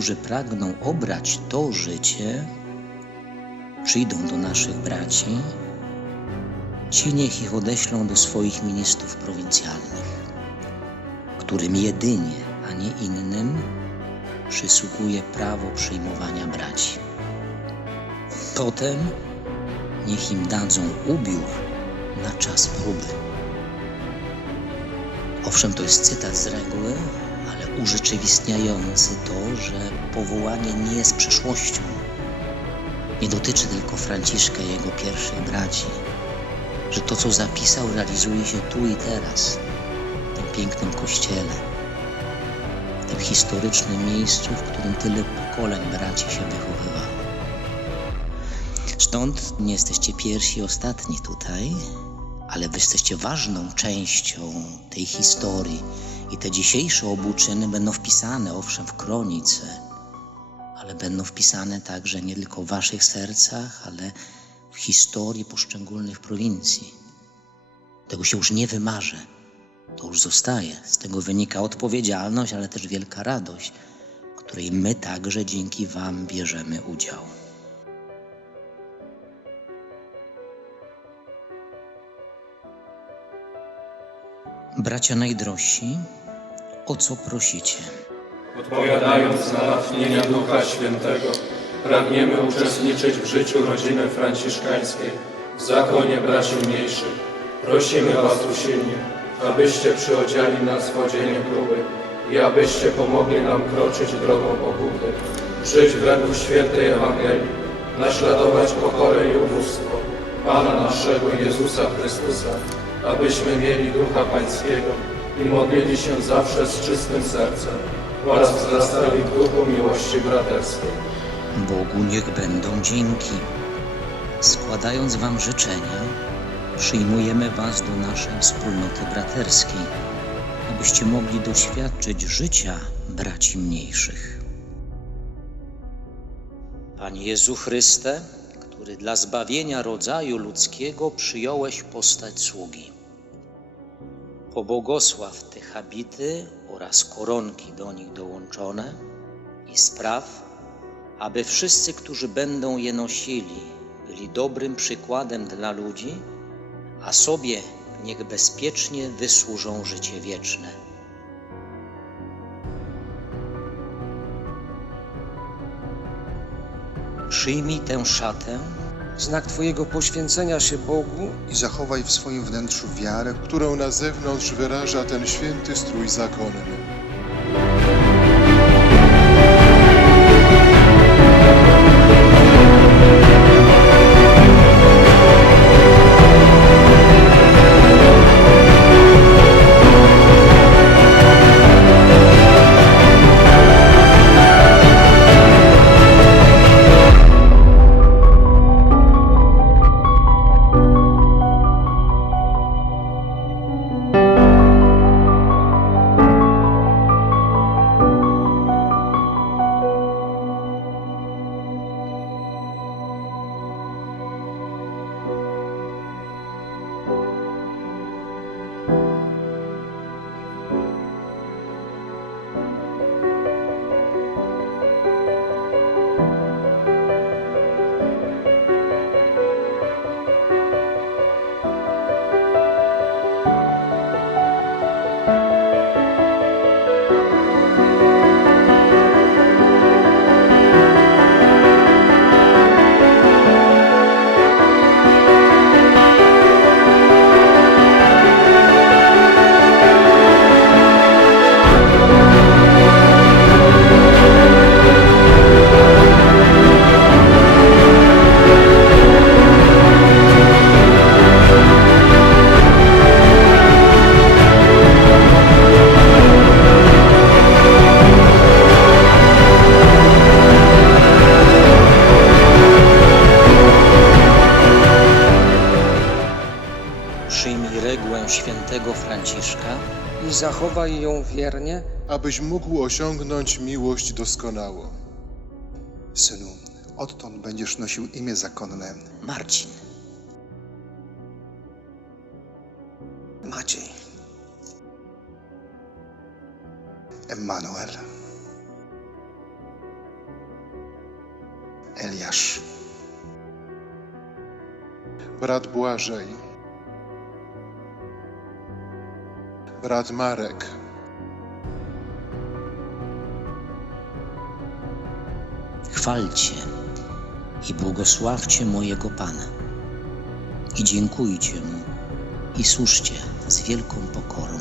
którzy pragną obrać to życie, przyjdą do naszych braci, ci niech ich odeślą do swoich ministrów prowincjalnych, którym jedynie, a nie innym przysługuje prawo przyjmowania braci. Potem niech im dadzą ubiór na czas próby. Owszem, to jest cytat z reguły, ale urzeczywistniający to, że powołanie nie jest przeszłością. Nie dotyczy tylko Franciszka i jego pierwszych braci, że to, co zapisał, realizuje się tu i teraz, w tym pięknym kościele, w tym historycznym miejscu, w którym tyle pokoleń braci się wychowywało. Stąd nie jesteście pierwsi i ostatni tutaj, ale wy jesteście ważną częścią tej historii i te dzisiejsze obuczyny będą wpisane, owszem, w kronice, ale będą wpisane także nie tylko w waszych sercach, ale w historii poszczególnych prowincji. Tego się już nie wymarzę, to już zostaje. Z tego wynika odpowiedzialność, ale też wielka radość, w której my także dzięki wam bierzemy udział. Bracia najdrożsi, o co prosicie? Odpowiadając na natchnienia Ducha Świętego, pragniemy uczestniczyć w życiu rodziny franciszkańskiej, w zakonie braci mniejszych. Prosimy Was usilnie, abyście przyodziali nas w odzienie próby i abyście pomogli nam kroczyć drogą pokuty, żyć według świętej Ewangelii, naśladować pokorę i ubóstwo Pana naszego Jezusa Chrystusa, abyśmy mieli Ducha Pańskiego i modlili się zawsze z czystym sercem oraz wzrastali w duchu miłości braterskiej. Bogu niech będą dzięki. Składając Wam życzenia, przyjmujemy Was do naszej wspólnoty braterskiej, abyście mogli doświadczyć życia braci mniejszych. Panie Jezu Chryste, który dla zbawienia rodzaju ludzkiego przyjąłeś postać sługi. Pobłogosław te habity oraz koronki do nich dołączone i spraw, aby wszyscy, którzy będą je nosili, byli dobrym przykładem dla ludzi, a sobie niech bezpiecznie wysłużą życie wieczne. Przyjmij tę szatę Znak Twojego poświęcenia się Bogu i zachowaj w swoim wnętrzu wiarę, którą na zewnątrz wyraża ten święty strój zakonny. I zachowaj ją wiernie, abyś mógł osiągnąć miłość doskonałą. Synu, odtąd będziesz nosił imię zakonne Marcin. Maciej. Emmanuel. Eliasz. brat Błażej, brat Marek, Chwalcie i błogosławcie mojego Pana. I dziękujcie Mu i służcie z wielką pokorą.